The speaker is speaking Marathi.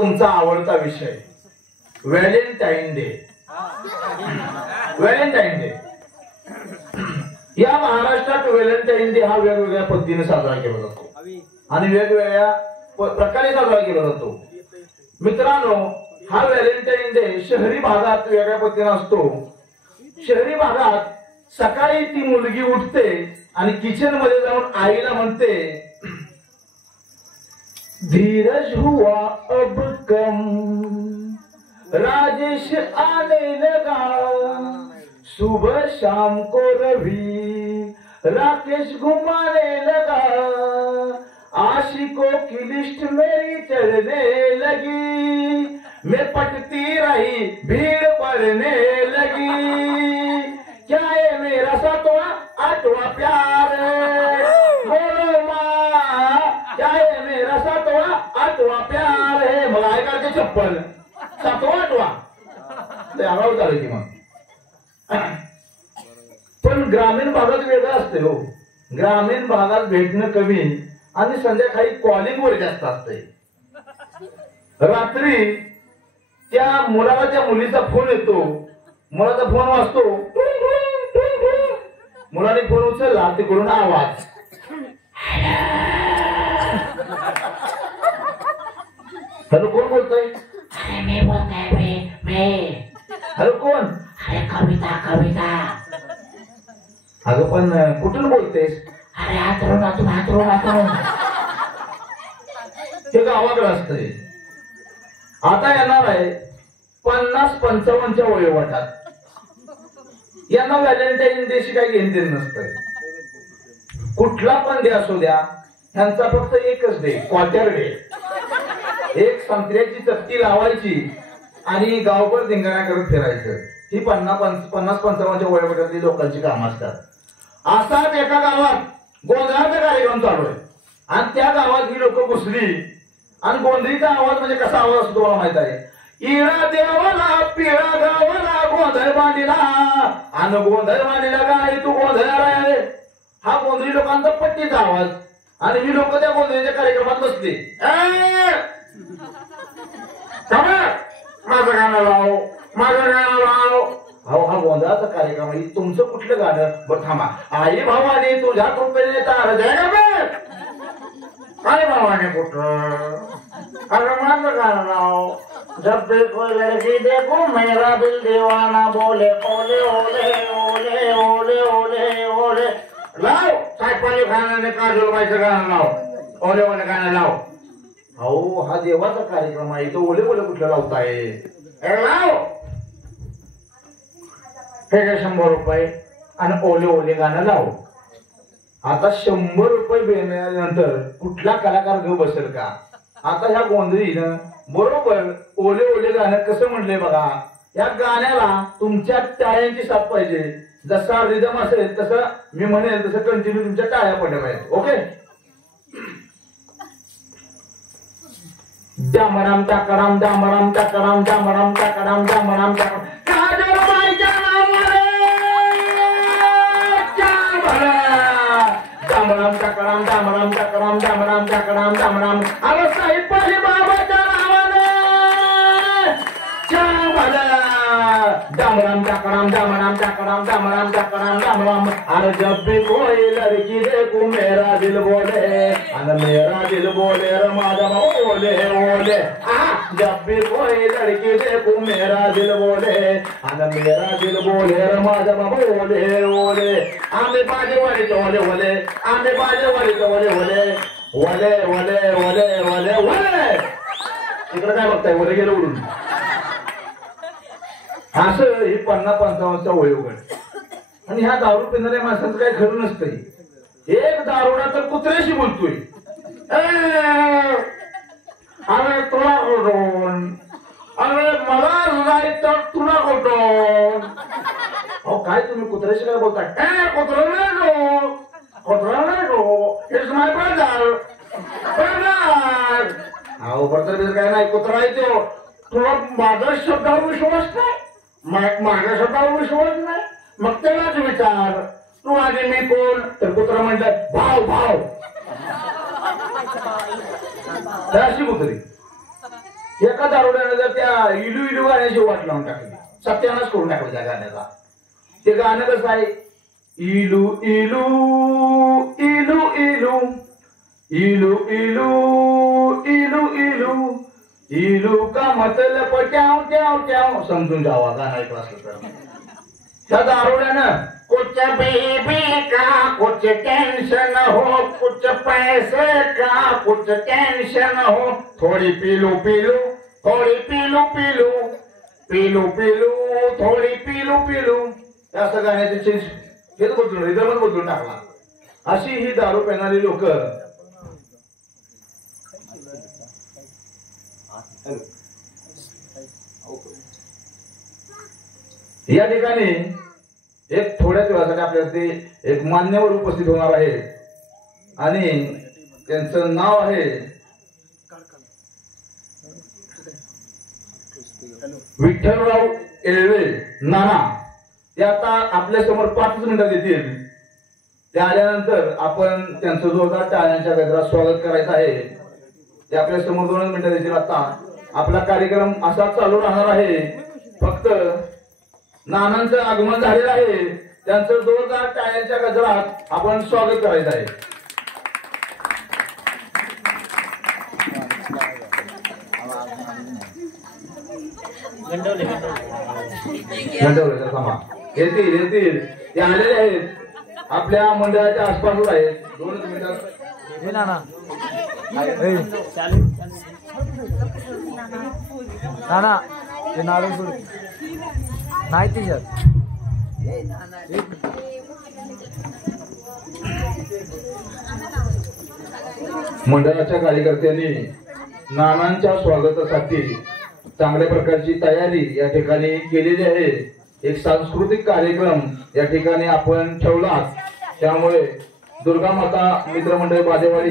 तुमचा आवडता विषय व्हॅलेंटाईन डे. व्हॅलेंटाईन डे या महाराष्ट्रात व्हॅलेंटाईन डे हा वेगवेगळ्या पद्धतीने साजरा केला जातो आणि वेगवेगळ्या प्रकारे साजरा केला जातो. मित्रांनो, हा व्हॅलेंटाईन डे शहरी भागात वेगळ्या पद्धतीने असतो. शहरी भागात सकाळी ती मुलगी उठते आणि किचन मध्ये जाऊन आईला म्हणते, धीरज हुआ अब कम, राजेश आने लगा, सुबह शाम को रवि राकेश घुमाने लगा, आशिकों की लिस्ट मेरी चढ़ने लगी, मैं पटती रही भीड़ पड़ने लगी, क्या है मेरा सातवां आठवां प्यार, बोलो माँ क्या है मेरा सातवां आठवां प्यार है. मग ऐकायचे चप्पल सातवा आठवा ते आगाऊ चालू की मग. पण ग्रामीण भागात वेगळं असते हो. ग्रामीण भागात भेटणं कमी आणि संध्याकाळी कॉलिंग वर जास्त असते. रात्री त्या मुलाला त्या मुलीचा फोन येतो, मुलाचा फोन वाजतो, मुलाने फोन उचलला, तिकडून आवाज, हॅलो कोण बोलतोय? अरे मी बोलतोय मी. हॅलो कोण? अरे कविता कविता. अगं पण कुठून बोलतेस? अरे हातरून हातरून. ते गावाकडे असतंय. आता येणार आहे 50-55च्या वयोगटात. यांना व्हॅलेंटाईन डेशी काही घेणदेण नसतंय. कुठला पण डे असू द्या, ह्यांचा फक्त एकच डे, क्वार्टर डे. एक संत्र्याची चटकी लावायची आणि गावभर धिंगाणा करत फिरायचं. ही 50-55च्या वयोगटातली लोकांची कामं असतात. असाच एका गावात गोंधळाचा कार्यक्रम चालू आहे आणि त्या गावात ही लोक घुसली आणि गोंधळीचा आवाज म्हणजे कसा आवाज असतो तुम्हाला माहित आहे. इळा देवाला पिळा गावाला गोंधळ बांधिला आणि गोंधळ बांधिला काय तू गोंधळाला. हा गोंधळी लोकांचा पट्टीचा आवाज आणि ही लोक त्या गोंधळीच्या कार्यक्रमात बसली. माझं गाणं लाव, माझं गाणं लाव. अहो हा गोंधळाचा कार्यक्रम आहे, तुमचं कुठलं गाणं? बरं थांबा. आई भावाने तुझ्या कृपेने तार जाय काय भावाने कुठं? अरे माझं गाणं लाव. जब देखो लड़की देखो मेरा दिल दीवाना बोले ओले ओले ओले ओले ओले ओले. लाव सायपाली खानाने काजलबाईचं गाणं लाव, ओले ओले गाणं लाव. अहो हा देवाचा कार्यक्रम आहे, तो ओले ओले कुठलं लावताय? लाव. हे 100 रुपये आणि ओले ओले गाणं लाव. आता 100 रुपये देण्यानंतर कुठला कलाकार घेऊ बसेल का? आता ह्या गोंधळीनं बरोबर ओले ओले गाणं कसं म्हणलंय बघा. या गाण्याला तुमच्या टाळ्यांची साथ पाहिजे. जसा रिदम असेल तसं मी म्हणेल तसं कंटिन्यू तुमच्या टाळ्या पडल्या पाहिजे. ओके. डामराम टाकराम डामराम टाकराम डामराम टाकराम डामराम टाकराम काजलबाईच्या नावाने डामराम टाकराम डामराम टाकराम डामराम टाकराम डामराम. अरे साईपाली बाबाच्या नावाने डामराम टाकराम डामराम टाकराम डामराम टाकराम डामराम. अरे जब भी कोई लड़की देखूं मेरा दिल बोले अरे मेरा दिल बोले रे माझा बोले बोले. जब भी कोई लड़की देखूं मेरा दिल बोले अरे मेरा दिल बोले रे माझा बोले बोले. आम्ही बाजेवाडीत ओले ओले, आम्ही बाजेवाडीत ओले ओले ओले ओले ओले ओले ओले. इकडे काय बघताय? ओले गेलं उडून. असं ही 50-55चा वयोगट आणि ह्या दारू पिणाऱ्या माणसाचं काही खरं नसतंय. एक दारुडा तर कुत्र्याशी बोलतोय, अरे तुला कुठून, अरे मला नाही तर तुला कुठून. अहो काय तुम्ही कुत्र्याशी काय बोलताय? कुत्रा नाही गो, कुत्रा नाही गो, इट्स माय ब्रदर. अहो ब्रदर काय नाही, कुत्रा आहे तो. तुला माझा शब्दावर विश्वास नाही, माझ्या शब्दावर विश्वास नाही, मग त्यालाच विचार तू आधी मी कोण. तर कुत्रा म्हणतात भाव भाव. अशी कुत्री एका दारोड्याने जर त्या इलू इलू गाण्याची वाट लावून टाकली, सत्यानाश करून टाकलं त्या गाण्याचा. ते गाणं कसं आहे, इलू इलू इलू इलू इलू इलू इलू इलू इलू का मतलब ट्याव ट्याव ट्याव. समजून जावा गाणं ऐकलं असलं तर. त्या दारोड्यानं कुछ बेबी का कुछ टेंशन हो, कुछ पैसे का कुछ टेंशन हो, थोड़ी पीलू पीलू थोड़ी पीलू पीलू पीलू पीलू थोड़ी पीलू पीलू. असं गाण्याचे चेंज हेच बदलून रिदमच बदलून टाकला. अशी ही दारू पिणारी लोक या ठिकाणी एक थोड्याच वेळासाठी आपल्याला ते एक मान्यवर उपस्थित होणार आहे आणि त्यांचं नाव आहे विठ्ठलराव येळवे नाना. ते आता आपल्या समोर 5 मिनिटात येतील. ते आल्यानंतर आपण त्यांचं जोरदार टाळ्यांच्या गजरात स्वागत करायचं आहे. ते आपल्या समोर 2 मिनिटात येतील. आता आपला कार्यक्रम असा चालू राहणार आहे. फक्त नानांचं आगमन झालेलं आहे, त्यांचं जोरदार टाळ्यांच्या गजरात आपण स्वागत करायचं आहे. येतील येतील ते आलेले आहेत, आपल्या मंडळाच्या आसपासच आहेत. 2 मिनिटात नाना ते नारळ सोड नाही त्याच्यात. मंडळाच्या कार्यकर्त्यांनी नानांच्या स्वागतासाठी चांगल्या प्रकारची तयारी या ठिकाणी केलेली आहे. एक सांस्कृतिक कार्यक्रम या ठिकाणी आपण ठेवला. त्यामुळे दुर्गा माता मित्रमंडळ बादेवाडी